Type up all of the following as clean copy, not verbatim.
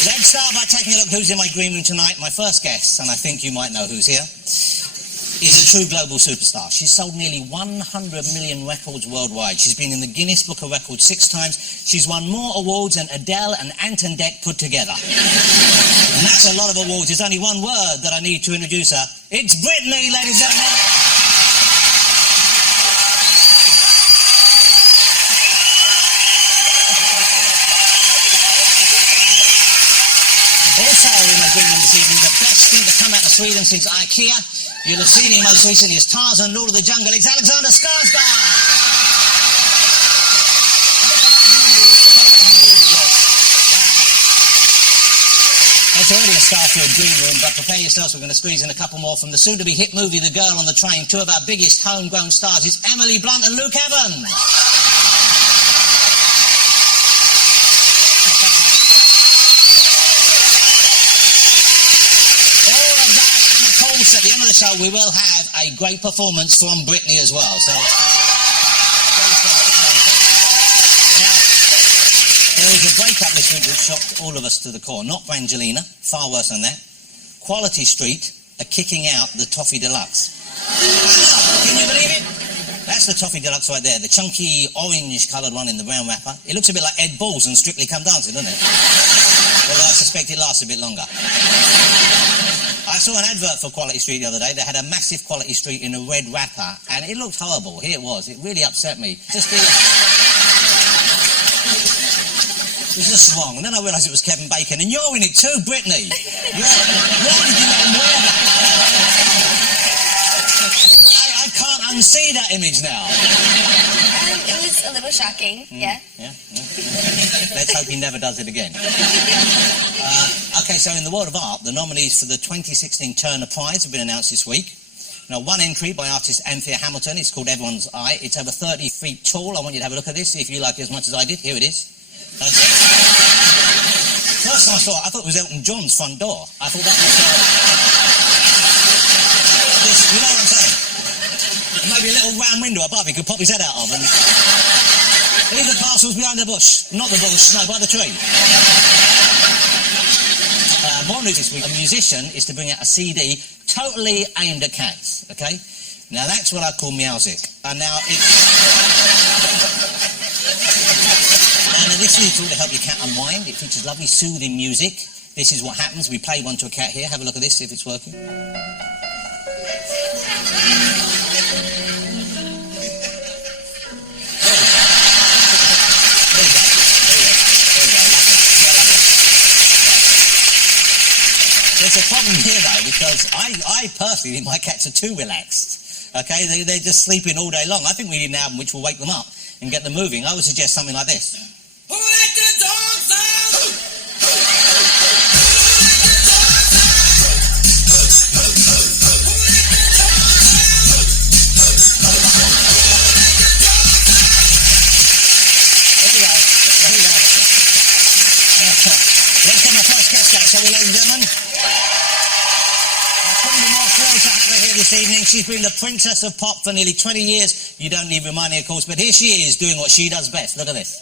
Let's start by taking a look who's in my green room tonight. My first guest, and I think you might know who's here, is a true global superstar. She's sold nearly 100 million records worldwide. She's been in the Guinness Book of Records 6 times. She's won more awards than Adele and Anton Deck put together. And that's a lot of awards. There's only one word that I need to introduce her. It's Britney, ladies and gentlemen. Also in my green room this evening, the best thing to come out of Sweden since IKEA. You'll have seen him most recently as Tarzan, Lord of the Jungle. It's Alexander Skarsgård! It's already a Starfield green room, but prepare yourselves, we're going to squeeze in a couple more from the soon-to-be hit movie The Girl on the Train. Two of our biggest homegrown stars is Emily Blunt and Luke Evans. At the end of the show, we will have a great performance from Britney as well. So, now, there was a breakup this week that shocked all of us to the core. Not Brangelina, far worse than that. Quality Street are kicking out the Toffee Deluxe. Can you believe it? That's the Toffee Deluxe right there, the chunky orange-coloured one in the brown wrapper. It looks a bit like Ed Balls and Strictly Come Dancing, doesn't it? Although I suspect it lasts a bit longer. I saw an advert for Quality Street the other day. They had a massive Quality Street in a red wrapper, and it looked horrible. Here it was. It really upset me. It was just wrong. And then I realised it was Kevin Bacon, and you're in it too, Britney. Why did you let him wear that? I can't unsee that image now. It was a little shocking, yeah. Let's hope he never does it again. Okay, so in the world of art, the nominees for the 2016 Turner Prize have been announced this week. Now, one entry by artist Anthea Hamilton. It's called Everyone's Eye. It's over 30 feet tall. I want you to have a look at this, see if you like it as much as I did. Here it is. That's it. First time I saw it, I thought it was Elton John's front door. I thought that was... this, you know what I'm saying? Maybe a little round window above he could pop his head out of and... leave the parcels behind the bush. Not the bush, no, by the tree. More news this week. A musician is to bring out a CD totally aimed at cats, okay? Now, that's what I call meowsic. And now it's... and this is all to help your cat unwind. It features lovely soothing music. This is what happens. We play one to a cat here. Have a look at this, see if it's working. There's a problem here, though, because I personally think my cats are too relaxed. Okay, they're just sleeping all day long. I think we need an album which will wake them up and get them moving. I would suggest something like this. Who let the dogs out? There you go. There you go. Let's get my first guest out, shall we, ladies and gentlemen? To have her here this evening. She's been the princess of pop for nearly 20 years. You don't need reminding, of course, but here she is doing what she does best. Look at this.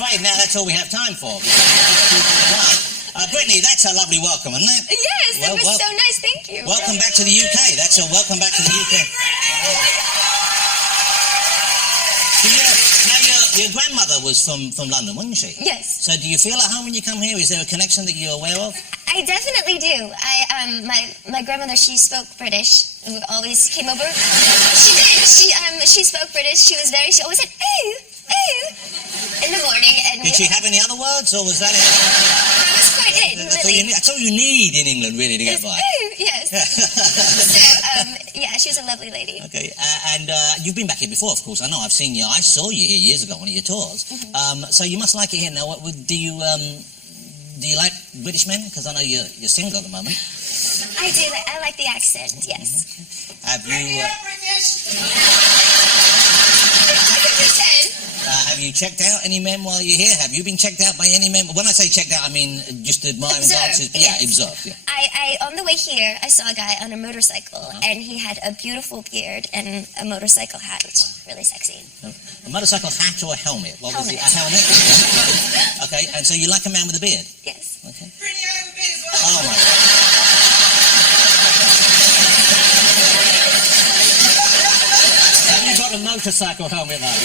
afraid now that's all we have time for. Britney, that's a lovely welcome, isn't it? Yes, that was so nice. Thank you. Welcome back to the UK. That's a welcome back to the UK. Now, your grandmother was from London, wasn't she? Yes. So do you feel at home when you come here? Is there a connection that you're aware of? I definitely do. My grandmother, she spoke British. Who always came over. She did. She spoke British. She always said "ooh, ooh" in the morning. And did she have any other words, or was that it? That was quite it. Really. That's all you need in England, really, to get by. Ooh, yes. So yeah, she was a lovely lady. Okay, and you've been back here before, of course. I know. I've seen you. I saw you here years ago on one of your tours. Mm-hmm. So you must like it here now. Do you like British men? Because I know you're single at the moment. I do. I like the accent. Yes. Mm-hmm. Have you checked out any men while you're here? Have you been checked out by any men? When I say checked out, I mean just admiring dances. Yes. Yeah, observed. Yeah. I on the way here, I saw a guy on a motorcycle, and he had a beautiful beard and a motorcycle hat, which was really sexy. A motorcycle hat or a helmet? What was it? Helmet. A helmet? Okay, and so you like a man with a beard? Yes. Okay. Oh my God. Have you got a motorcycle helmet now?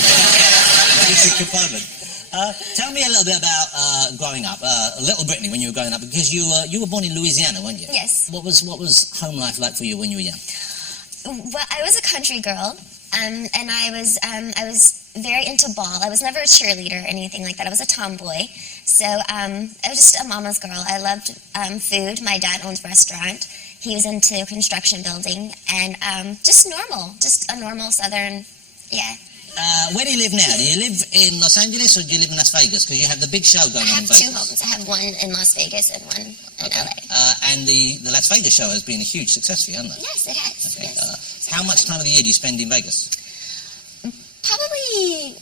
Tell me a little bit about growing up, little Britney, when you were growing up, because you were born in Louisiana, weren't you? Yes. What was home life like for you when you were young? Well, I was a country girl, and I was very into ball. I was never a cheerleader or anything like that. I was a tomboy, so I was just a mama's girl. I loved food. My dad owned a restaurant. He was into construction building, and just a normal Southern, yeah. Where do you live now? Do you live in Los Angeles or do you live in Las Vegas? Because you have the big show going on in Vegas. I have 2 homes. I have one in Las Vegas and one in LA. And the Las Vegas show has been a huge success for you, hasn't it? Yes, it has. Okay. Yes. How much time of the year do you spend in Vegas? Probably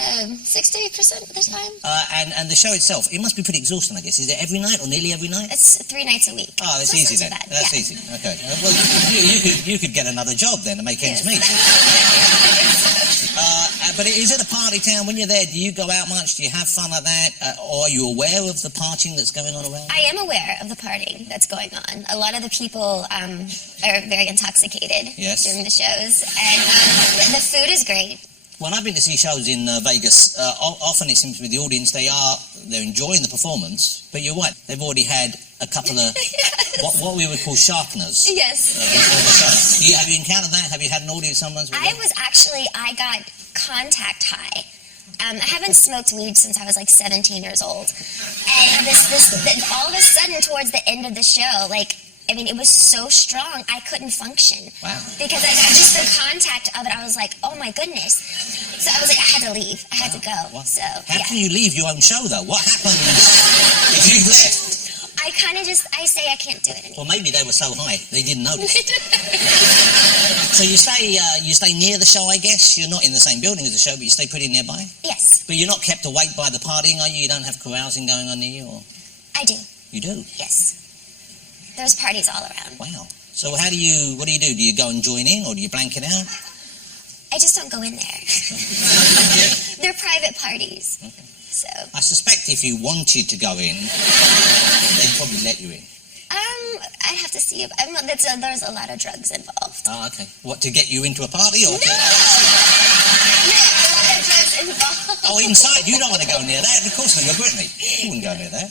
60% of the time. And the show itself, it must be pretty exhausting, I guess. Is it every night or nearly every night? It's 3 nights a week. Oh, that's so easy then. That's easy. Okay. Well, you could get another job then to make ends meet. But is it a party town? When you're there, do you go out much? Do you have fun like that? Or are you aware of the partying that's going on around? I am aware of the partying that's going on. A lot of the people are very intoxicated during the shows. And the food is great. When I've been to see shows in Vegas, often it seems with the audience, they're enjoying the performance, but you're right, they've already had a couple of what we would call sharpeners. Yes. Have you encountered that? Have you had an audience sometimes? I got contact high. I haven't smoked weed since I was like 17 years old. And all of a sudden towards the end of the show, it was so strong, I couldn't function. Wow. Because just the contact of it, I was like, oh my goodness. So I was like, I had to leave. I had to go. Wow. So, How can you leave your own show, though? What happens if you left? I kind of I say I can't do it anymore. Well, maybe they were so high, they didn't notice. So you stay near the show, I guess? You're not in the same building as the show, but you stay pretty nearby? Yes. But you're not kept awake by the partying, are you? You don't have carousing going on near you? Or? I do. You do? Yes. There's parties all around. Wow. So what do you do? Do you go and join in, or do you blank it out? I just don't go in there. They're private parties. Okay. So. I suspect if you wanted to go in, they'd probably let you in. I have to see. There's a lot of drugs involved. Oh, okay. What, to get you into a party? Or no! No, a lot of drugs involved. Oh, inside? You don't want to go near that. Of course not. You're Britney. You wouldn't go near that.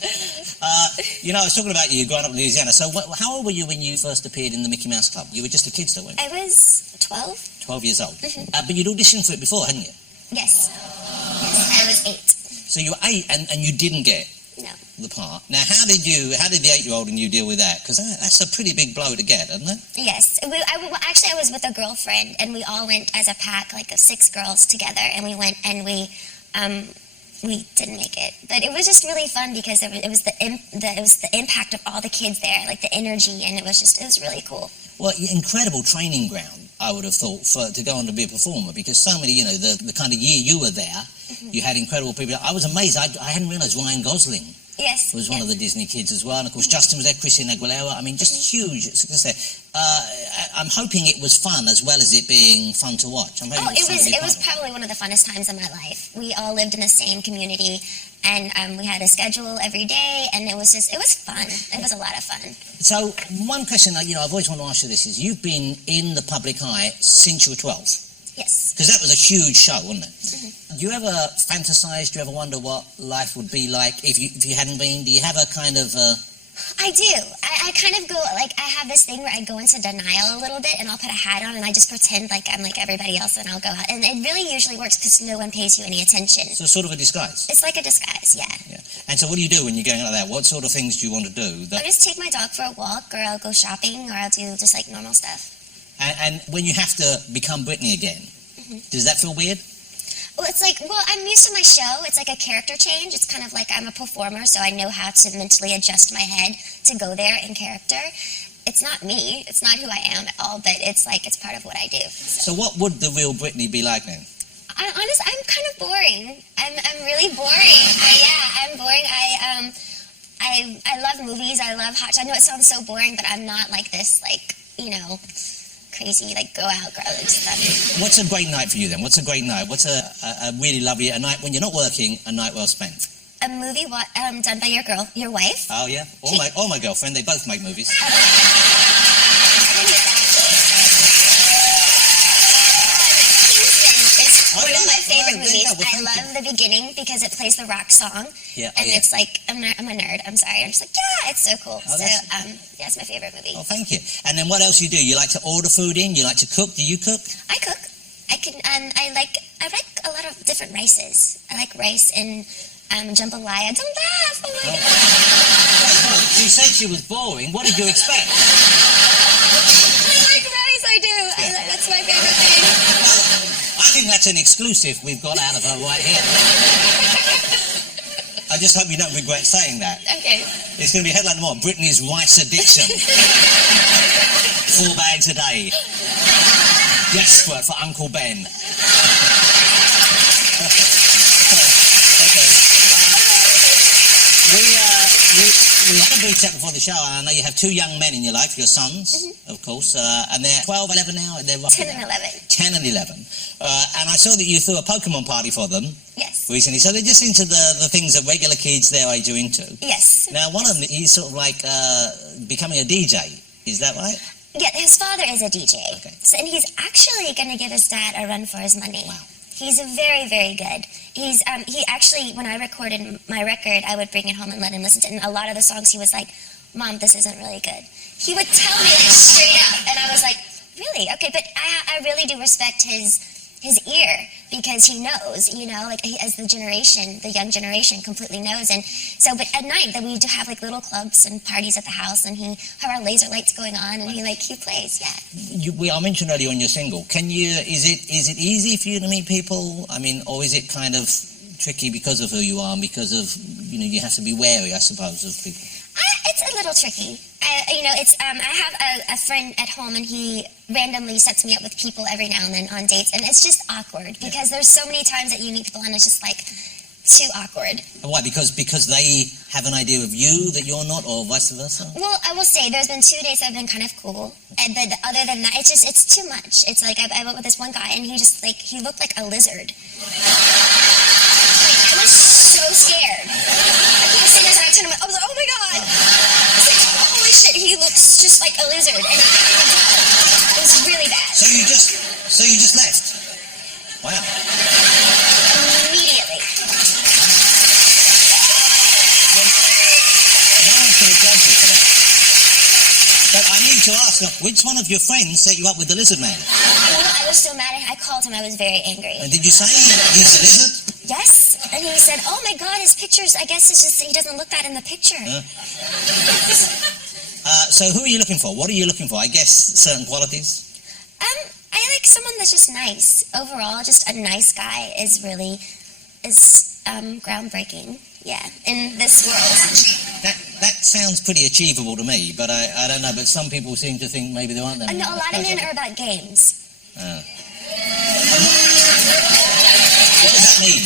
I was talking about you growing up in Louisiana. So how old were you when you first appeared in the Mickey Mouse Club? You were just a kid still, weren't you? I was 12. 12 years old. Mm-hmm. But you'd auditioned for it before, hadn't you? Yes. I was 8. So you were 8 and you didn't get the part. Now, how did the 8-year-old and you deal with that? Because that's a pretty big blow to get, isn't it? Yes. Actually, I was with a girlfriend, and we all went as a pack, like 6 girls together, and we went and we didn't make it. But it was just really fun because it was the impact of all the kids there, like the energy, and it was really cool. Well, incredible training ground, I would have thought, to go on to be a performer, because so many, the kind of year you were there, you had incredible people. I was amazed. I hadn't realised Ryan Gosling Yes. Was one of the Disney kids as well. And of course, Justin was there, Christina Aguilera. I mean, just huge success there. I'm hoping it was fun as well as it being fun to watch. I'm hoping it was probably one of the funnest times of my life. We all lived in the same community, and we had a schedule every day, and it was fun. It was a lot of fun. So one question, I've always wanted to ask you this is, you've been in the public eye since you were 12. Yes. Because that was a huge show, wasn't it? Mm-hmm. Do you ever fantasize, do you ever wonder what life would be like if you hadn't been? Do you have a kind of... I do. I kind of go, I have this thing where I go into denial a little bit, and I'll put a hat on, and I just pretend like I'm like everybody else, and I'll go out. And it really usually works because no one pays you any attention. So sort of a disguise? It's like a disguise, yeah. And so what do you do when you're going like that? What sort of things do you want to do? I'll just take my dog for a walk, or I'll go shopping, or I'll do just like normal stuff. And when you have to become Britney again, does that feel weird? Well, I'm used to my show. It's like a character change. It's kind of like I'm a performer, so I know how to mentally adjust my head to go there in character. It's not me. It's not who I am at all, but it's part of what I do. So what would the real Britney be like then? I'm kind of boring. I'm really boring. I'm boring. I love movies. I love hot. I know it sounds so boring, but I'm not like this, crazy, go out, girl, and stuff. What's a great night for you then? What's a great night? What's a really lovely night when you're not working, a night well spent? A movie done by your wife. Oh yeah, or my girlfriend. They both make movies. One of my favorite movies. I love the beginning because it plays the rock song. Yeah. And it's like, I'm a nerd. I'm sorry. I'm just like, yeah, it's so cool. It's my favorite movie. Oh, thank you. And then what else you do? You like to order food in? You like to cook? Do you cook? I cook. I like a lot of different rices. I like rice and jambalaya. Don't laugh. Oh my God. She said she was boring. What did you expect? I like rice. I do. Yeah. That's my favorite thing. I think that's an exclusive we've got out of her right here. I just hope you don't regret saying that. Okay. It's going to be headline tomorrow, Britney's rice addiction. 4 bags a day. Desperate for Uncle Ben. We had a brief chat before the show. I know you have 2 young men in your life, your sons, of course, and they're 12, 11 now. They're roughly 10 and 11. 10 and 11. And I saw that you threw a Pokemon party for them. Yes. Recently, so they're just into the things that regular kids their age are into. Yes. Now, one of them, he's sort of becoming a DJ. Is that right? Yeah, his father is a DJ. Okay. So, and he's actually going to give his dad a run for his money. Wow. He's very, very good. He actually, when I recorded my record, I would bring it home and let him listen to it. And a lot of the songs, he was like, Mom, this isn't really good. He would tell me straight up. And I was like, really? Okay, but I really do respect his ear because he knows, as the young generation completely knows. And so, but at night, then we do have little clubs and parties at the house, and he have our laser lights going on, and he plays, yeah. I mentioned earlier on your single. Is it easy for you to meet people? I mean, or is it kind of tricky because of who you are and because of, you have to be wary, I suppose, of people? It's a little tricky. I have a friend at home, and he randomly sets me up with people every now and then on dates, and it's just awkward because there's so many times that you meet people, and it's just too awkward. Why? Because they have an idea of you that you're not, or vice versa? Well, I will say there's been 2 dates that have been kind of cool, but other than that, it's too much. It's I went with this one guy, and he just he looked like a lizard. I was so scared. As soon as I turned him, I was like, oh my God. I was like, holy shit, he looks just like a lizard. And it was really bad. So you just left? Wow. Immediately. No one's going to judge you for that. But I need to ask, which one of your friends set you up with the lizard man? I was so mad. I called him. I was very angry. And did you say he's a lizard? Yes. And he said, oh my God, his pictures, I guess it's just he doesn't look that in the picture. So who are you looking for? What are you looking for? I guess certain qualities? I like someone that's just nice. Overall, just a nice guy is groundbreaking. Yeah, in this world. That sounds pretty achievable to me, but I don't know. But some people seem to think maybe there aren't that many. No, a lot of men are about games. What does that mean?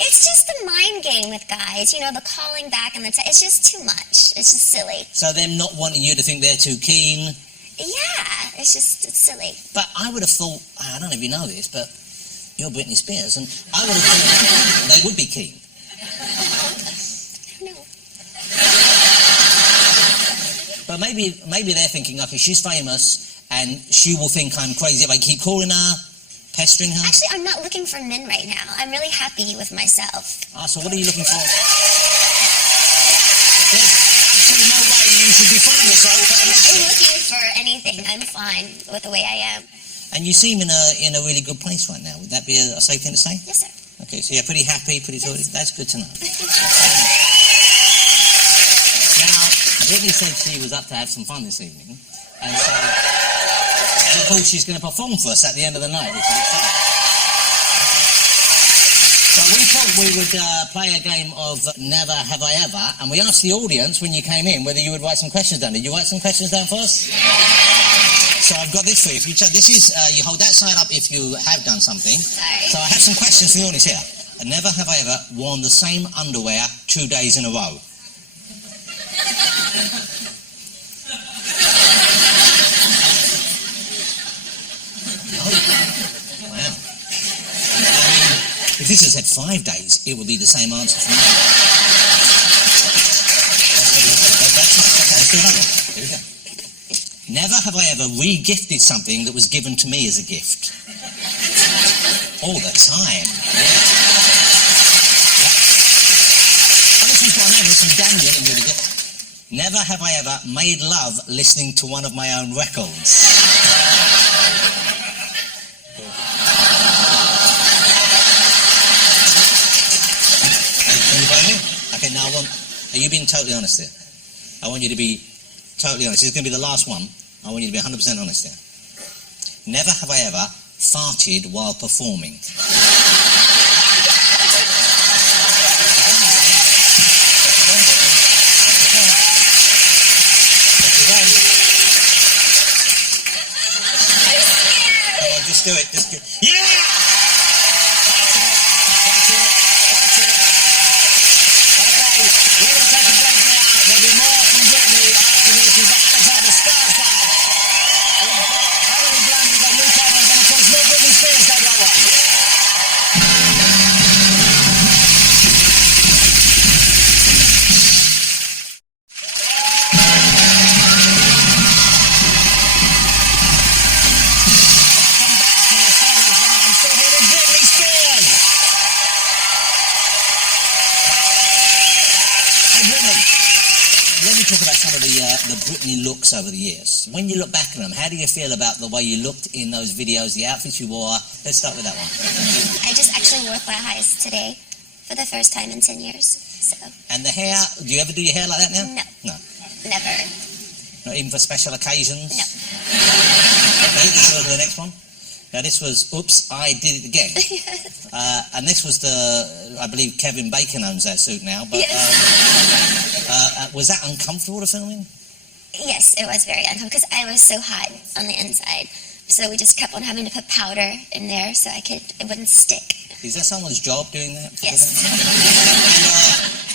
It's just the mind game with guys, you know, the calling back and it's just too much. It's just silly. So them not wanting you to think they're too keen. Yeah, it's silly. But I would have thought, I don't know if you know this, but you're Britney Spears, and I would have thought they would be keen. No. But maybe they're thinking, okay, she's famous, and she will think I'm crazy if I keep calling her, pestering her. Actually, I'm not looking for men right now. I'm really happy with myself. So what are you looking for? There's absolutely no way you should define yourself. I'm not looking for anything. I'm fine with the way I am. And you seem in a really good place right now. Would that be a safe thing to say? Yes, sir. Okay, so you're pretty happy, pretty sorted. That's good to know. Now, Britney said she was up to have some fun this evening, and so of course she's going to perform for us at the end of the night, which is exciting. So we thought we would play a game of Never Have I Ever, and we asked the audience when you came in whether you would write some questions down. Did you write some questions down for us? So I've got this for you. If you this is you hold that side up if you have done something. Sorry. So I have some questions for the audience here. Never have I ever worn the same underwear 2 days in a row. No? Wow. If this has had 5 days, it would be the same answer for me. That's nice. Okay, let's do another one. Here we go. Never have I ever re-gifted something that was given to me as a gift. All the time. Oh, this one's got a name. This one's Daniel, and really good. Never have I ever made love listening to one of my own records. Can you find me? Okay, now are you being totally honest here? I want you to be totally honest. This is going to be the last one. I want you to be 100% honest here. Never have I ever farted while performing. Come on, just do it. Just do it. Yeah! That's it. That's it. That's it. Okay, we're going to take a break now. There'll be more from Britney after this. We've got Alexander Skarsgård. We've got Helen Brown. We've got Luke Evans. And of course, more Britney Spears. Don't go away. Talk about some of the Britney looks over the years. When you look back at them, how do you feel about the way you looked in those videos, the outfits you wore? Let's start with that one. I just actually wore thigh highs today for the first time in 10 years. So. And the hair, do you ever do your hair like that now? No. No. Never. Not even for special occasions? No. Okay, let's look at the next one. Now this was, oops, I did it again. And this was I believe Kevin Bacon owns that suit now, but yes. Was that uncomfortable to film in? Yes, it was very uncomfortable because I was so hot on the inside. So we just kept on having to put powder in there so it wouldn't stick. Is that someone's job doing that? Yes.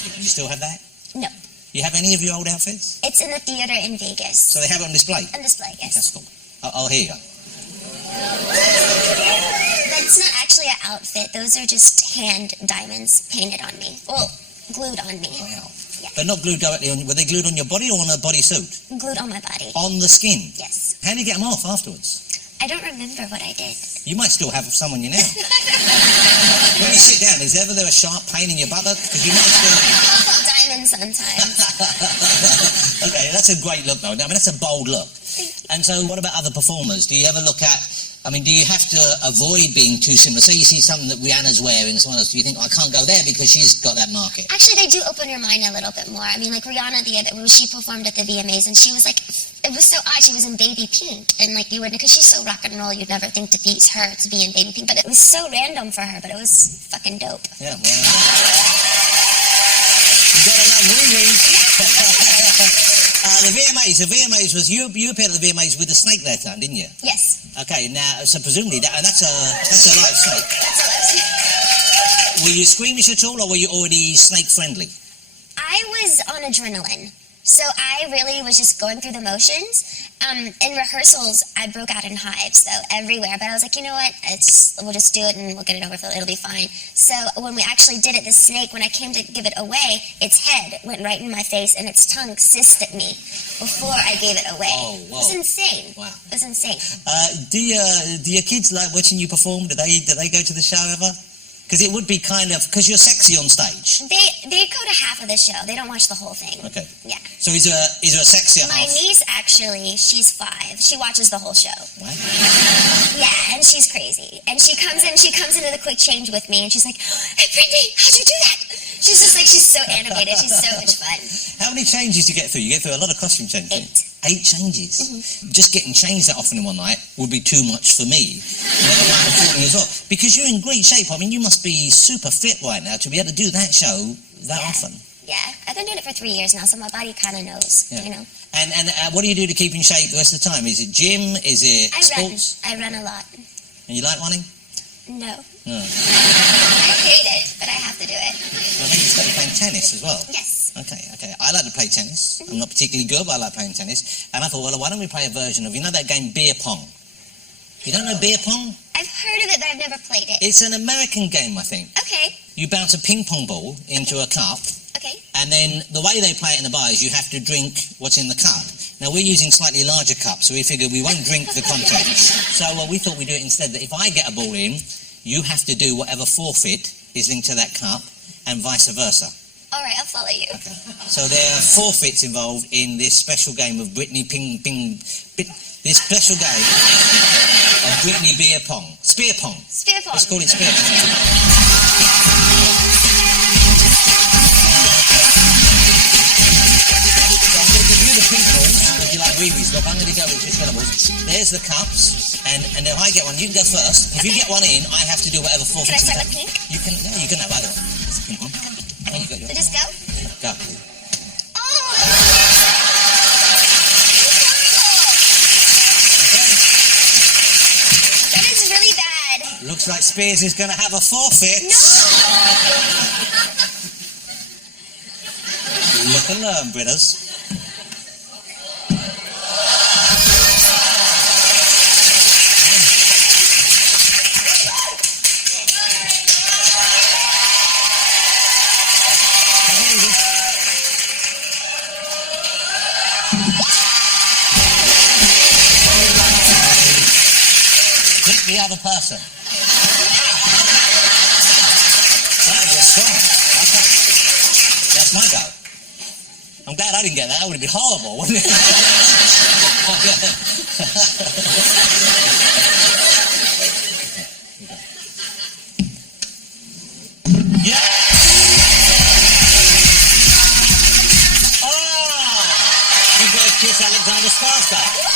And, you still have that? No. You have any of your old outfits? It's in a theater in Vegas. So they have it on display? On display, yes. That's cool. Oh, here you go. That's not actually an outfit. Those are just hand diamonds painted on me. Well, glued on me. Wow. Yeah. But not glued directly on you. Were they glued on your body or on a bodysuit? Glued on my body. On the skin? Yes. How do you get them off afterwards? I don't remember what I did. You might still have some on you now. When you sit down, is there a sharp pain in your buttock? Because you might still... Diamonds sometimes. Okay, that's a great look, though. I mean, that's a bold look. And so what about other performers? Do you ever look at... I mean, do you have to avoid being too similar? Say you see something that Rihanna's wearing and someone else, do you think, I can't go there because she's got that market? Actually, they do open your mind a little bit more. I mean, like Rihanna, when she performed at the VMAs, and she was like, it was so odd, she was in baby pink, and like you wouldn't, because she's so rock and roll, you'd never think to be her to be in baby pink, but it was so random for her, but it was fucking dope. Yeah, well... You gotta love Riri. The VMAs was, you appeared at the VMAs with the snake there, didn't you? Yes. Okay, now, so presumably, that's a live snake. That's a live snake. Were you squeamish at all, or were you already snake friendly? I was on adrenaline. So I really was just going through the motions. In rehearsals, I broke out in hives, though, everywhere. But I was like, you know what? We'll just do it and we'll get it over with. It'll be fine. So when we actually did it, the snake, when I came to give it away, its head went right in my face and its tongue hissed at me before I gave it away. Oh, whoa. It was insane. Wow. It was insane. Do your kids like watching you perform? Do they go to the show ever? Because it would be kind of, because you're sexy on stage. They go to half of the show. They don't watch the whole thing. Okay. Yeah. So is there a sexier My half? niece, actually, she's 5. She watches the whole show. What? Yeah, and she's crazy. And she comes into the quick change with me, and she's like, "Hey, Britney, how'd you do that?" She's just like, she's so animated. She's so much fun. How many changes do you get through? You get through a lot of costume changes. 8. 8 changes. Just getting changed that often in one night would be too much for me. Let alone performing as well. Because you're in great shape. I mean, you must be super fit right now to be able to do that show that often. Yeah, I've been doing it for 3 years now, so my body kind of knows, you know. And what do you do to keep in shape the rest of the time? Is it gym? Is it sports? I run a lot. And you like running? No. No. I hate it, but I have to do it. I think you started playing tennis as well. Yes. Okay. I like to play tennis. I'm not particularly good, but I like playing tennis. And I thought, well, why don't we play a version of, you know that game beer pong? You don't know beer pong? I've heard of it, but I've never played it. It's an American game, I think. Okay. You bounce a ping pong ball into a cup, Okay. and then the way they play it in the bar is you have to drink what's in the cup. Now, we're using slightly larger cups, so we figured we won't drink the contents. So we thought we'd do it instead, that if I get a ball in, you have to do whatever forfeit is linked to that cup, and vice versa. All right, I'll follow you. Okay. So there are forfeits involved in this special game of Britney this special game of Britney beer pong. Spear pong. Spear pong. Let's call it spear pong. So I'm going to give you the pink balls, if you like wee-wee stuff. I'm going to go with your syllables. There's the cups, and if I get one, you can go first. If you get one in, I have to do whatever forfeit. Can I start with pink? You can have either one. It's a pink one. Oh, you got yours. So just go? Go. Oh! That is really bad. Looks like Spears is going to have a forfeit. No! Look and learn, Britters. Hit the other person. Wow, you're strong. Okay. That's my go. I'm glad I didn't get that. That would have been horrible, wouldn't it? Yeah! Oh! You've got to kiss Alexander Skarsgård.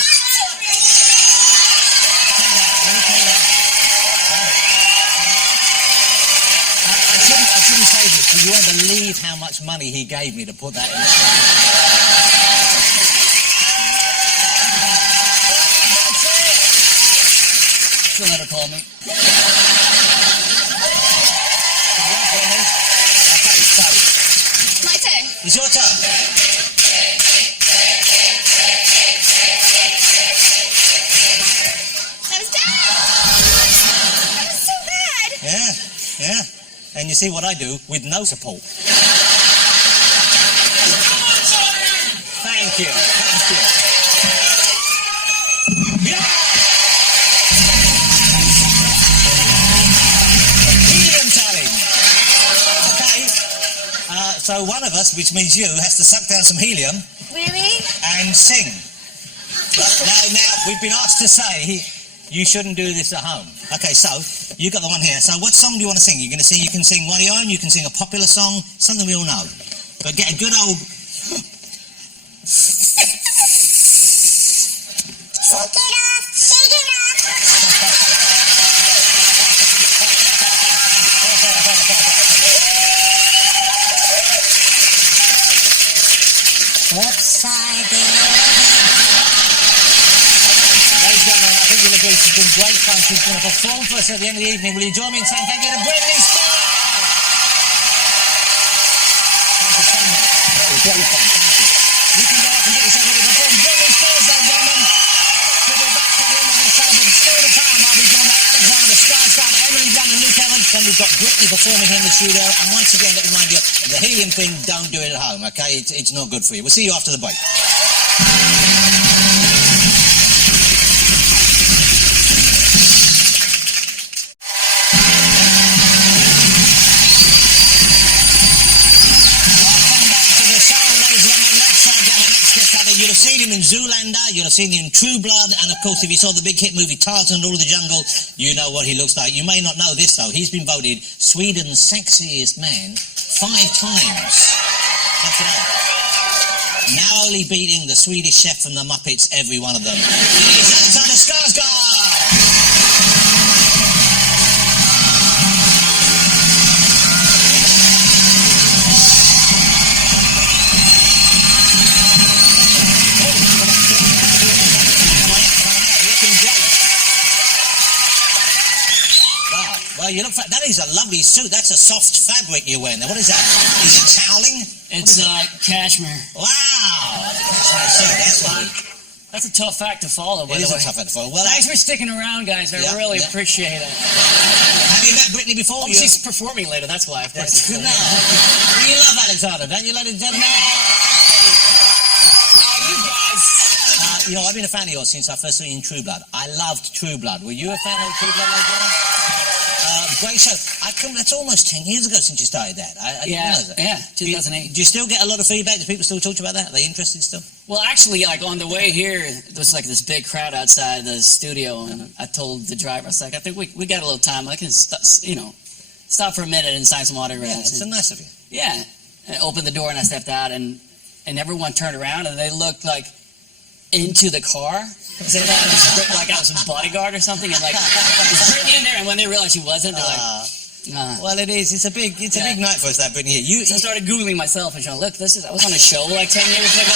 I shouldn't say this, but you won't believe how much money he gave me to put that in the show. That's it! She'll never call me. Okay, so. My turn. It's your turn. That was bad. That was so bad. Yeah. And you see what I do with no support. Thank you. Yeah! Helium challenge. Okay. So one of us, which means you, has to suck down some helium. Really? And sing. Now, we've been asked to say you shouldn't do this at home. Okay, so you got the one here. So what song do you want to sing? You're going to sing. You can sing one of your own. You can sing a popular song, something we all know. But get a good old. Shake it off, shake it off. Upside down. Ladies and gentlemen, I think you'll agree she's been great fun. She's going to perform for us at the end of the evening. Will you join me in saying thank you to Britney Spears? great fun. Thank you. You can go up and get yourself ready to perform. Britney Spears, ladies and gentlemen. She'll be back at the end of the show, but still to come, I'll be joined by Alexander Skarsgård, Emily Blunt and Luke Evans. Then we've got Britney performing here in the studio. And once again, let me remind you, the helium thing, don't do it at home, okay? It's not good for you. We'll see you after the break. You'll have seen him in Zoolander, you'll have seen him in True Blood, and of course if you saw the big hit movie Tarzan and All of the Jungle, you know what he looks like. You may not know this though, he's been voted Sweden's sexiest man 5 times. That's right. Now only beating the Swedish chef from the Muppets, every one of them. Here's Alexander Skarsgård! Well, you look for, that is a lovely suit. That's a soft fabric you're wearing there. What is that? Is it toweling? It's cashmere. Wow! Cashmere suit, that's lovely. That's a tough fact to follow, by It is the way. a tough fact to follow. Well, thanks for sticking around, guys. I really appreciate it. Have you met Britney before? Oh, she's performing later, that's why. Of course. No. You love Alexander, don't you, ladies and gentlemen? You guys. You know, I've been a fan of yours since I first saw you in True Blood. I loved True Blood. Were you a fan of True Blood like that? Great show. That's almost 10 years ago since you started that. I didn't realize that. Yeah, 2008. Do you still get a lot of feedback? Do people still talk to you about that? Are they interested still? Well, actually, like on the way here, there was like this big crowd outside the studio, and I told the driver, I was like, I think we got a little time. I can, stop for a minute and sign some autographs. Yeah, it's so nice of you. Yeah. And I opened the door and I stepped out, and everyone turned around and they looked like into the car. They thought it was like I was a bodyguard or something, and like was Britney in there, and when they realized she wasn't, they're like, well, it is. It's a big night for us, that Britney here. So I started Googling myself and showing, look, I was on a show like 10 years ago.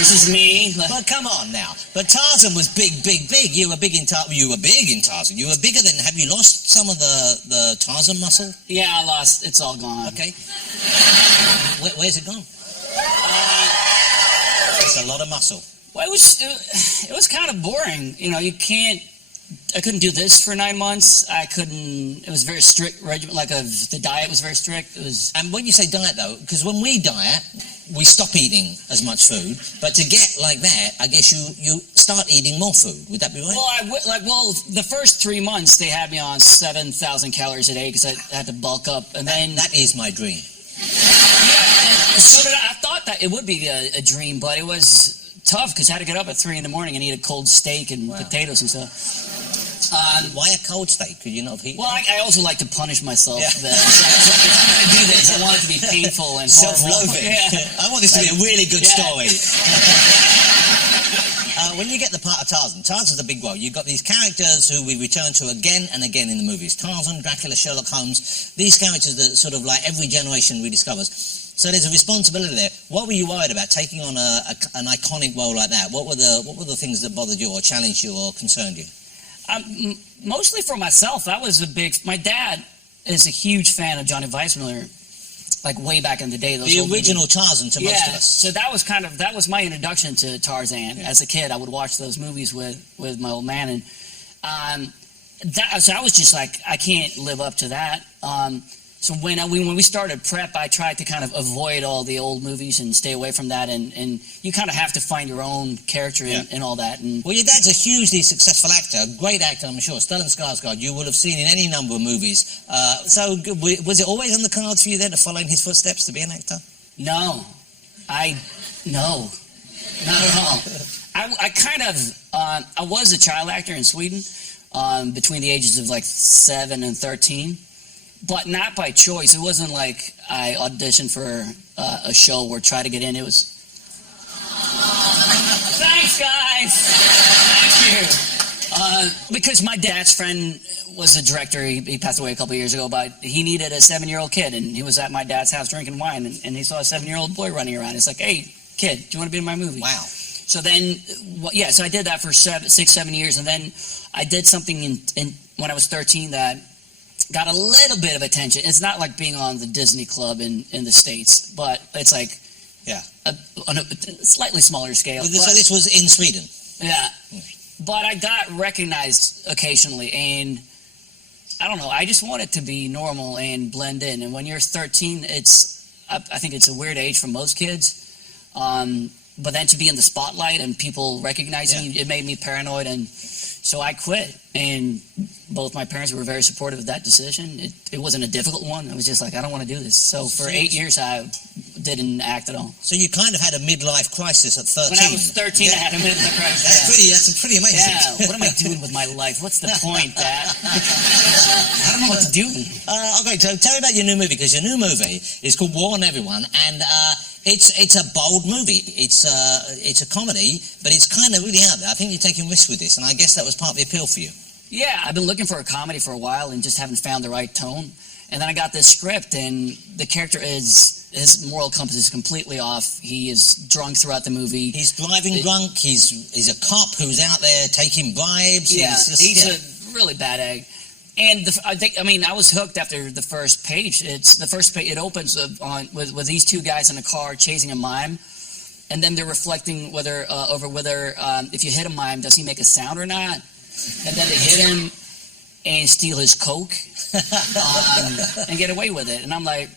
This is me. Well, come on now. But Tarzan was big. You were big in Tarzan. You were big in Tarzan. You were bigger than. Have you lost some of the Tarzan muscle? Yeah, I lost. It's all gone. Okay. Where's it gone? It's a lot of muscle. Well, it was kind of boring. You know, I couldn't do this for 9 months. It was very strict regimen, the diet was very strict. And when you say diet though, because when we diet, we stop eating as much food, but to get like that, I guess you start eating more food. Would that be right? Well, the first 3 months they had me on 7,000 calories a day because I had to bulk up, and then that is my dream. Yeah, so I thought that it would be a dream, but it was tough because I had to get up at 3 in the morning and eat a cold steak and potatoes and stuff. Why a cold steak? Could you not have eaten? Well, I also like to punish myself. Yeah. So if I'm going to do this, I want it to be painful and self-loathing. Yeah. I want this to be a really good story. When you get the part of Tarzan's a big role. You've got these characters who we return to again and again in the movies. Tarzan, Dracula, Sherlock Holmes. These characters that sort of like every generation rediscovers. So there's a responsibility there. What were you worried about taking on an iconic role like that? What were the things that bothered you or challenged you or concerned you? Mostly for myself. My dad is a huge fan of Johnny Weissmuller, like way back in the day. The original Tarzan to most of us. So that was my introduction to Tarzan. As a kid, I would watch those movies with my old man, and so I was just like, I can't live up to that. So when we started prep, I tried to kind of avoid all the old movies and stay away from that, and you kind of have to find your own character in all that. And well, your dad's a hugely successful actor, a great actor, I'm sure. Stellan Skarsgård, you would have seen in any number of movies. So was it always on the cards for you then to follow in his footsteps to be an actor? No, not at all. I was a child actor in Sweden between the ages of like 7 and 13. But not by choice. It wasn't like I auditioned for a show or tried to get in. It was... Thanks, guys! Thank you. Because my dad's friend was a director. He passed away a couple of years ago, but he needed a 7-year-old kid, and he was at my dad's house drinking wine, and he saw a 7-year-old boy running around. It's like, hey, kid, do you want to be in my movie? Wow. So then, so I did that for 6-7 years, and then I did something when I was 13 that got a little bit of attention. It's not like being on the Disney Club in the States, but it's like Yeah. On a slightly smaller scale. So this was in Sweden? Yeah. But I got recognized occasionally, and I don't know, I just want it to be normal and blend in. And when you're 13, I think it's a weird age for most kids. But then to be in the spotlight and people recognizing you, it made me paranoid, and so I quit. And both my parents were very supportive of that decision. It wasn't a difficult one. I was just like, I don't want to do this. So for 8 years, I didn't act at all. So you kind of had a midlife crisis at 13. When I was 13, I had a midlife crisis. That's pretty amazing. Yeah, what am I doing with my life? What's the point, Dad? I don't know what to do. Okay, so tell me about your new movie, because your new movie is called War on Everyone, and it's a bold movie. It's a comedy, but it's kind of really out there. I think you're taking risks with this, and I guess that was part of the appeal for you. Yeah, I've been looking for a comedy for a while and just haven't found the right tone. And then I got this script, and the character his moral compass is completely off. He is drunk throughout the movie. He's driving drunk. He's a cop who's out there taking bribes. Yeah, he's a really bad egg. And I was hooked after the first page. It opens with these two guys in a car chasing a mime, and then they're reflecting over whether if you hit a mime, does he make a sound or not? And then they hit him and steal his coke and get away with it. And I'm like,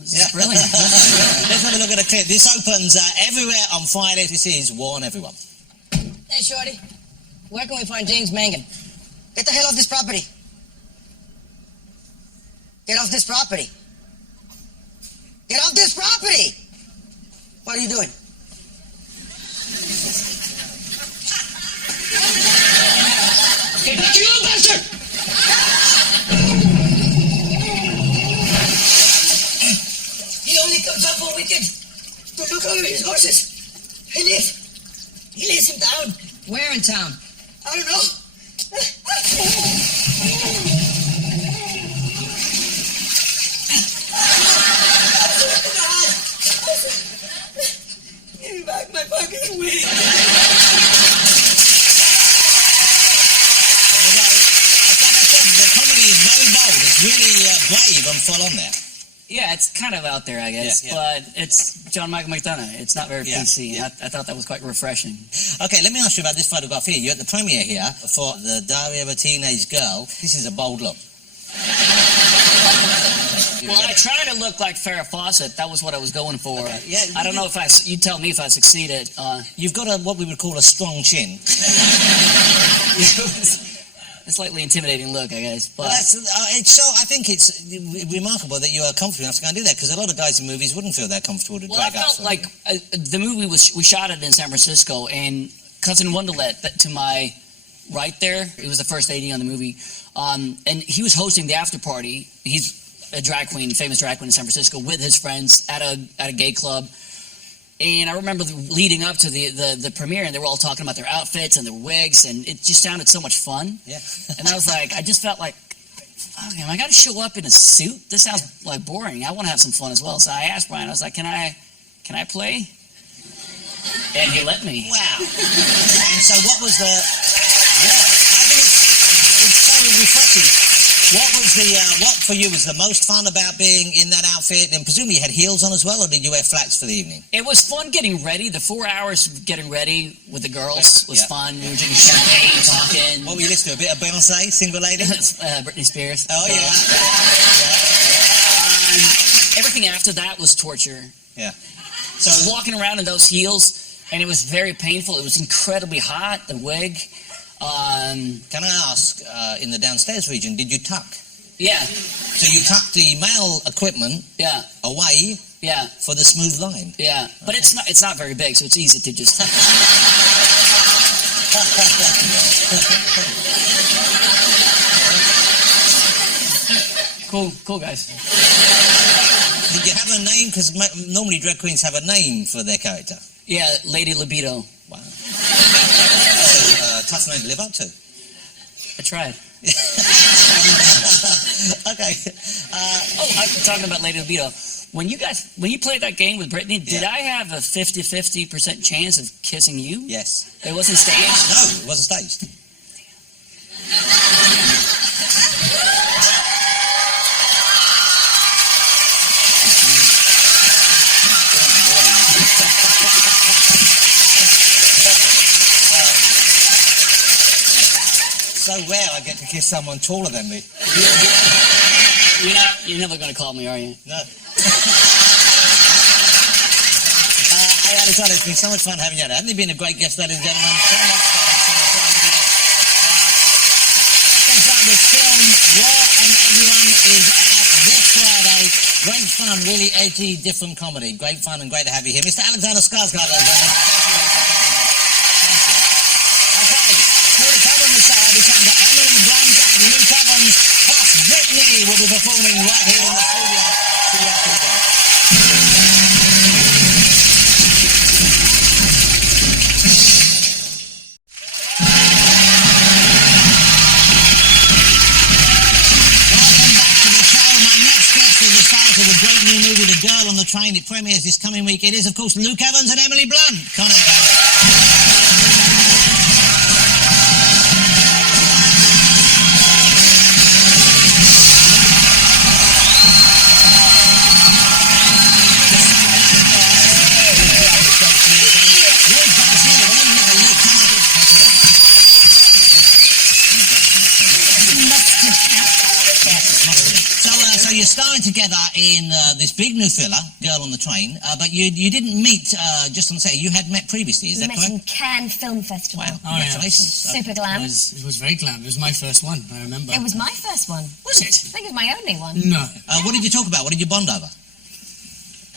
this is brilliant. Let's have a look at the clip. This opens everywhere on Friday. This is War on Everyone. Hey, Shorty. Where can we find James Mangan? Get the hell off this property. Get off this property. Get off this property! What are you doing? Get back, you little bastard! He only comes up for weekend to look over his horses. He lives in town. Where in town? I don't know. Give me back my fucking wig. Really brave and full on there. Yeah, it's kind of out there, I guess, but it's John Michael McDonough. It's not very PC. Yeah. I thought that was quite refreshing. Okay, let me ask you about this photograph here. You're at the premiere here for The Diary of a Teenage Girl. This is a bold look. Well, I try to look like Farrah Fawcett. That was what I was going for. Okay. Yeah, I don't know if you tell me if I succeeded. You've got what we would call a strong chin. A slightly intimidating look, I guess. But I think it's remarkable that you are comfortable enough to go and do that, because a lot of guys in movies wouldn't feel that comfortable to drag out. I felt like the movie we shot it in San Francisco, and Cousin Wonderlet to my right there, it was the first AD on the movie, and he was hosting the after party. He's a drag queen, famous drag queen in San Francisco, with his friends at a gay club. And I remember leading up to the premiere, and they were all talking about their outfits and their wigs, and it just sounded so much fun. Yeah. And I was like, I just felt like, fuck, I got to show up in a suit? This sounds like boring. I want to have some fun as well. So I asked Brian, I was like, can I play? And he let me. Wow. And so what was the... Yeah, I think it's so refreshing. What for you was the most fun about being in that outfit? And presumably you had heels on as well, or did you wear flats for the evening? It was fun getting ready. The 4 hours getting ready with the girls was fun. We were drinking champagne, talking. What were you listening to? A bit of Beyonce, Single Lady? Britney Spears. Oh, yeah. Everything after that was torture. Yeah. So I was walking around in those heels, and it was very painful. It was incredibly hot, the wig. Can I ask, in the downstairs region, did you tuck? Yeah. So you tucked the male equipment away for the smooth line? Yeah, but it's not very big, so it's easy to just... Cool guys. Did you have a name? Because normally drag queens have a name for their character. Yeah, Lady Libido. Wow. Tough name to live up to. I tried. Okay. I'm talking about Lady Libido. When you played that game with Britney, did I have a 50% chance of kissing you? Yes. It wasn't staged? No, it wasn't staged. so rare I get to kiss someone taller than me. You're never going to call me, are you? No. Hey, Alexander, it's been so much fun having you out. Hasn't it been a great guest, ladies and gentlemen? So much fun, so much fun with you. Alexander's film, War and Everyone, is out this Friday. Great fun, really edgy, different comedy. Great fun and great to have you here. Mr. Alexander Skarsgård, ladies and gentlemen. Okay, more to come on the show. I'll be chatting to Emily Blunt and Luke Evans, plus Britney will be performing right here in the studio. See you after the break. The great new movie, The Girl on the Train. It premieres this coming week. It is, of course, Luke Evans and Emily Blunt. Come on out, So you're starring together in this big new thriller, Girl on the Train, but you didn't meet just on the set. You had met previously, is that correct? We met in Cannes Film Festival. Wow, congratulations. Super glam. It was very glam. It was my first one, I remember. It was my first one. Was it? I think it was my only one. No. What did you talk about? What did you bond over?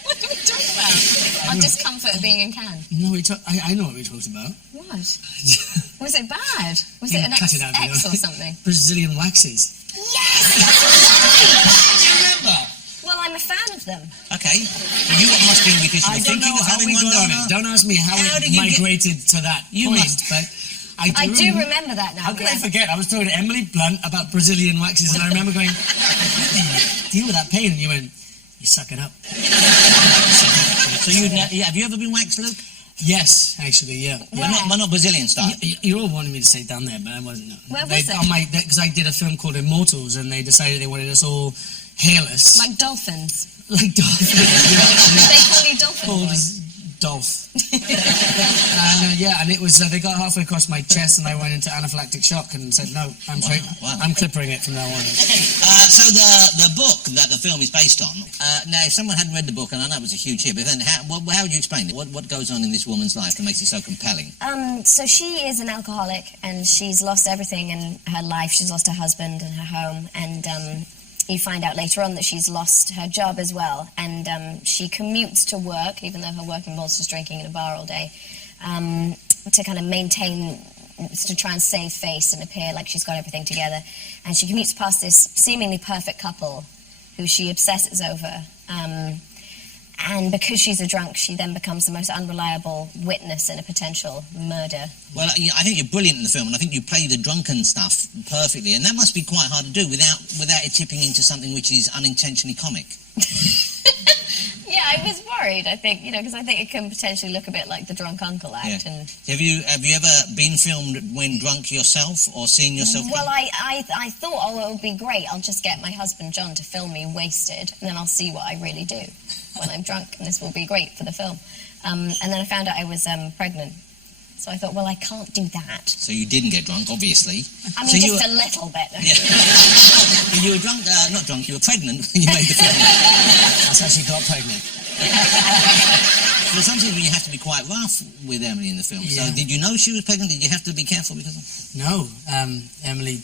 What did we talk about? Our discomfort of being in Cannes. No, I know what we talked about. What? Was it bad? Was it an Cut it out, X or something? Brazilian waxes. Yes! That's right! Do you remember? Well, I'm a fan of them. Okay. You were asking because you were thinking of having one done. Don't ask me how it migrated to that point, but I do remember that now. How could I forget? I was talking to Emily Blunt about Brazilian waxes, and I remember going, deal with that pain, and you went, you suck it up. So have you ever been waxed, Luke? Yes, actually, yeah. But not Brazilian style. You all wanted me to say down there, but I wasn't. No. Where was it? Because I did a film called Immortals, and they decided they wanted us all hairless. Like dolphins. Like dolphins. They call you dolphin Called boy. as Dolph. And it was, they got halfway across my chest, and I went into anaphylactic shock and said, no, I'm clippering it from now on. So the book that the film is based on, now if someone hadn't read the book, and I know it was a huge hit, but then how would you explain it? What goes on in this woman's life that makes it so compelling? So she is an alcoholic, and she's lost everything in her life. She's lost her husband and her home, and you find out later on that she's lost her job as well, and she commutes to work, even though her work involves just drinking in a bar all day, to kind of to try and save face and appear like she's got everything together. And she commutes past this seemingly perfect couple who she obsesses over. And because she's a drunk, she then becomes the most unreliable witness in a potential murder. Well, I think you're brilliant in the film, and I think you play the drunken stuff perfectly, and that must be quite hard to do without it tipping into something which is unintentionally comic. Yeah, I was worried, I think, because I think it can potentially look a bit like the drunk uncle act. Yeah. And Have you ever been filmed when drunk yourself, or seen yourself? Well, I thought, it would be great. I'll just get my husband John to film me wasted, and then I'll see what I really do when I'm drunk, and this will be great for the film. And then I found out I was pregnant. So I thought, well, I can't do that. So you didn't get drunk, obviously. I mean, just a little bit. Yeah. You were drunk, not drunk, you were pregnant when you made the film. That's how she got pregnant. There's something where you have to be quite rough with Emily in the film. Yeah. So did you know she was pregnant? Did you have to be careful because of... No. Emily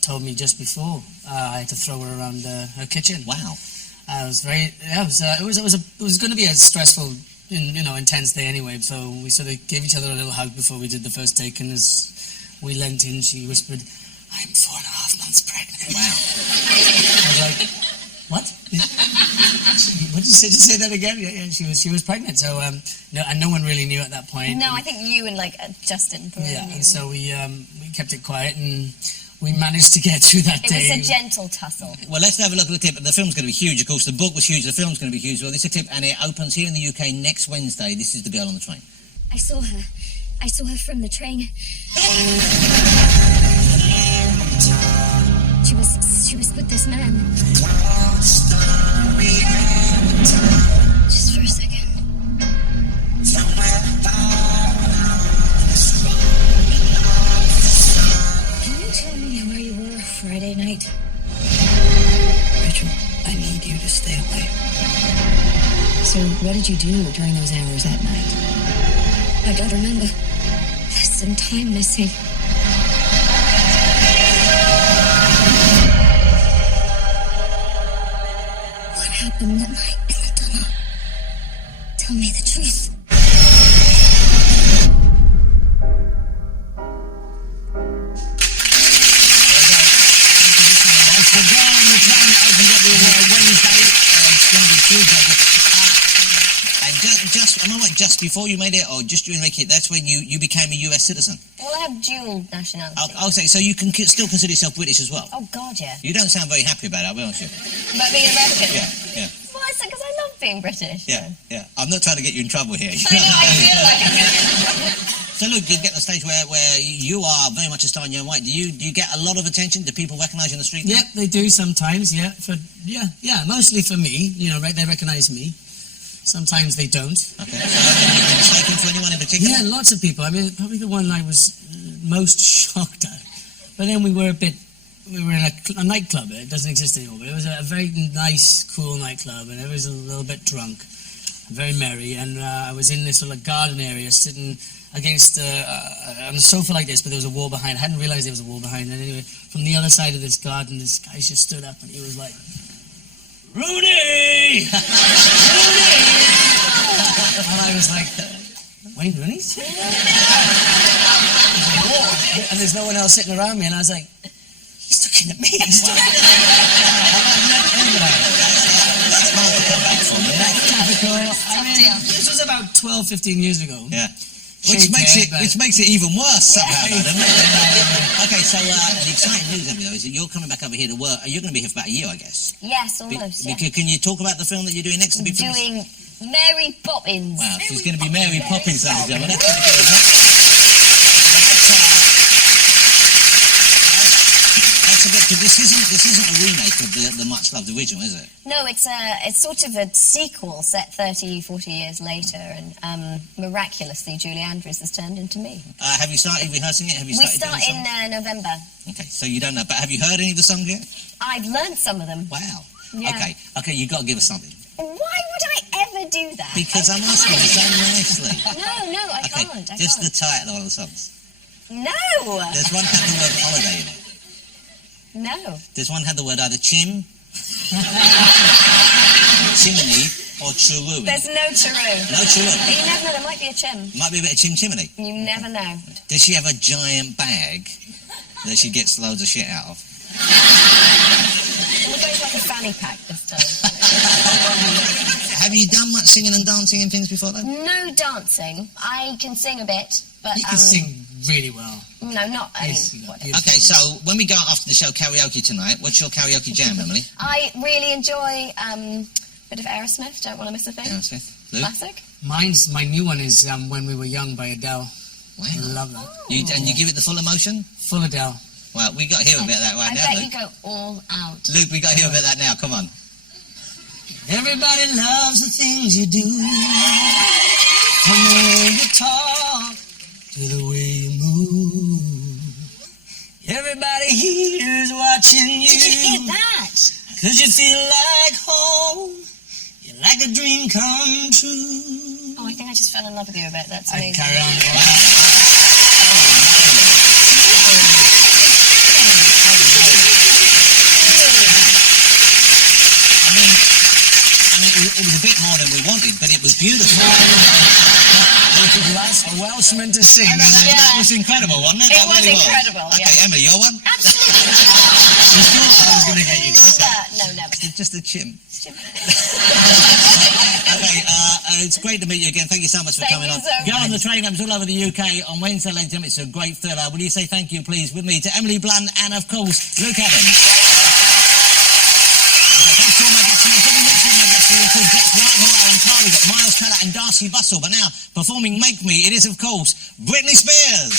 told me just before I had to throw her around her kitchen. Wow. It was very... Yeah, it was going to be a stressful... intense day anyway, so we sort of gave each other a little hug before we did the first take, and as we leant in, she whispered, I'm 4.5 months pregnant. Wow. I was like, what? What did you say? Just say that again? Yeah, she was pregnant, so, no one really knew at that point. No, I think you and, Justin. Yeah, and so we kept it quiet, and we managed to get through that day. It was a gentle tussle. Well, let's have a look at the clip. The film's going to be huge, of course. The book was huge. The film's going to be huge. Well, this is a clip, and it opens here in the UK next Wednesday. This is The Girl on the Train. I saw her. I saw her from the train. She was with this man. Just for a second. Can you tell stay away. So what did you do during those hours at night? I don't remember. There's some time missing. What happened that night in the tunnel? Tell me the truth. Once again, the train opened up Wednesday. It's going to be Tuesday. And just, am I right, just before you made it, or just during making it, that's when you became a US citizen? Well, I have dual nationality. I'll say, so you can still consider yourself British as well? Oh, God, yeah. You don't sound very happy about that, will you? But being American? Yeah. Well, it's because I love being British. Yeah. I'm not trying to get you in trouble here. I know, I feel like I'm going to get in trouble. So look, you get to the stage where you are very much a star in your own right. Do you get a lot of attention? Do people recognise you in the street? Yep, they do sometimes. Yeah, mostly for me. You know, right? They recognise me. Sometimes they don't. Okay. So have you been mistaken for anyone in particular? Yeah, lots of people. I mean, probably the one I was most shocked at. But then we were in a nightclub. It doesn't exist anymore. But it was a very nice, cool nightclub, and it was a little bit drunk, very merry. And I was in this little garden area, sitting against on a sofa like this, but there was a wall behind. I hadn't realised there was a wall behind. And anyway, from the other side of this garden, this guy just stood up and he was like, "Rooney! Rooney!" And I was like, "Wayne Rooney?" And there's no one else sitting around me, and I was like, "He's looking at me." He's looking at me. That's hard to come back from. I mean, this was about 12, 15 years ago. Yeah. Which makes it even worse somehow, though, doesn't it? Okay, so the exciting news, Emily, though, is that you're coming back over here to work. You're going to be here for about a year, I guess. Yes, almost, yeah. Can you talk about the film that you're doing next? Doing Mary Poppins. Wow, she's going to be Mary Poppins, ladies and gentlemen. This isn't a remake of the much-loved original, is it? No, it's sort of a sequel set 30, 40 years later, and miraculously, Julie Andrews has turned into me. Have you started rehearsing it? We start in November. Okay, so you don't know, but have you heard any of the songs yet? I've learned some of them. Wow. Yeah. Okay, you've got to give us something. Why would I ever do that? Because I'm asking you so nicely. No, I Okay, can't. just the title of the songs. No! There's one had the word holiday in it. No. There's one had the word either chimney, or churu. There's no churu. No churu. You never know, there might be a chim. Might be a bit of chimney. You never know. Does she have a giant bag that she gets loads of shit out of? We're going to like a fanny pack this time. Have you done much singing and dancing and things before, though? No dancing. I can sing a bit, but... You can sing really well. No, not... Yes, Okay, so when we go out after the show karaoke tonight, what's your karaoke jam, Emily? I really enjoy a bit of Aerosmith, Don't Want to Miss a Thing. Aerosmith. Luke? Classic. My new one is When We Were Young by Adele. Wow. I love that. And you give it the full emotion? Full Adele. Well, we got to hear a bit of that right now, I bet Luke. you go all out. Luke, we got to hear a bit of that now, come on. Everybody loves the things you do, from the way you talk to the way you move. Everybody here's watching you. Did you hear that? 'Cause you feel like home. You're like a dream come true. Oh, I think I just fell in love with you a bit. That's I amazing. carry on. It was a bit more than we wanted, but it was beautiful. A Welshman to sing. That was incredible, wasn't it? It That was really incredible, Okay, yeah. Emily, your one? Absolutely. I was going to get you. No, never. Just a chim. Okay, it's great to meet you again. Thank you so much for Thank coming you on. so Go on much. the train comes all over the UK on Wednesday, ladies and gentlemen. It's a great thriller. Will you say thank you, please, with me to Emily Blunt and, of course, Luke Evans. Thanks to all my guests tonight. Jimmy Mitchell, my guests include Jack Whitehall, Alan Carr, we've got Miles Teller and Darcy Bussell. But now, performing Make Me, it is, of course, Britney Spears.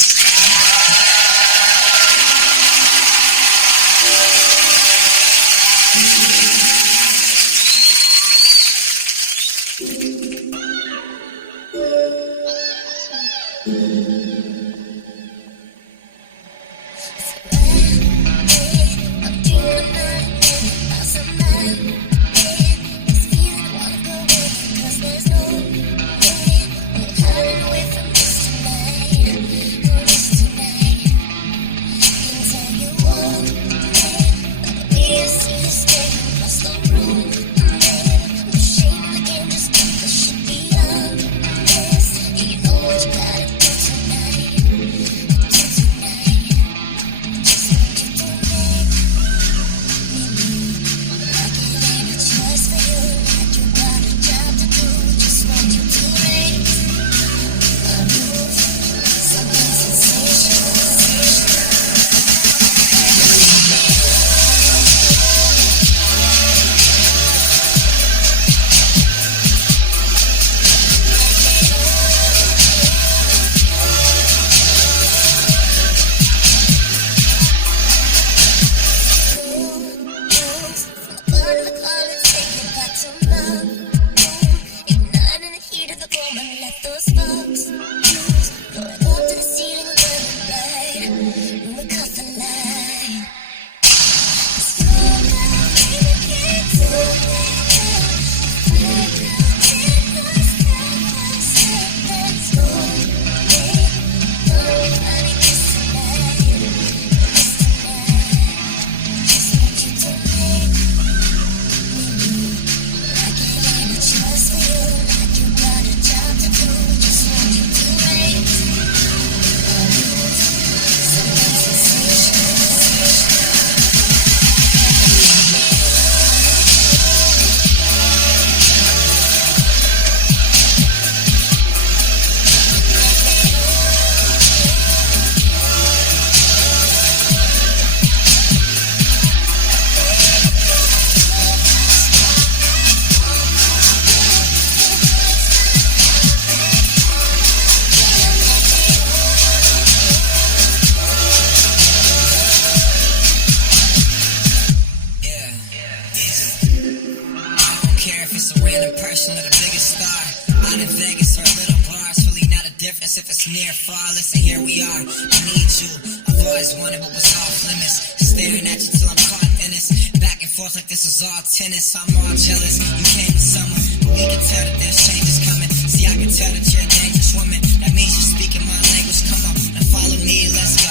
near, far, listen, here we are. I need you. I've always wanted what was off limits. Staring at you till I'm caught in this. Back and forth like this was all tennis. I'm all jealous. You came in summer, but we can tell that there's changes coming. See, I can tell that you're a dangerous woman. That means you're speaking my language. Come on, now follow me, let's go.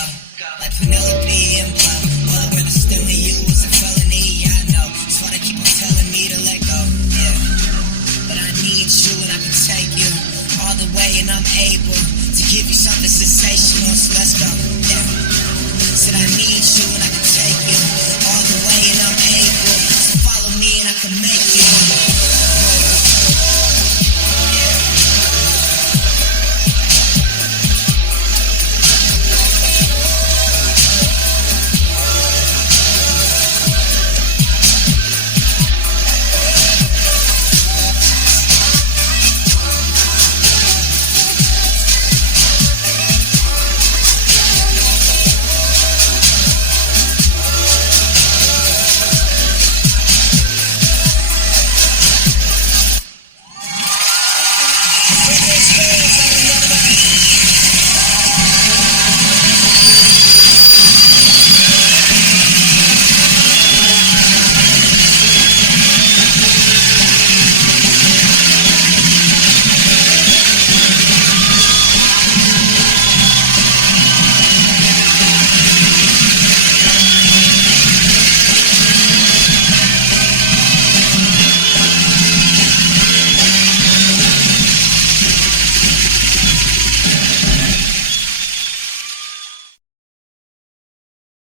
Like Penelope and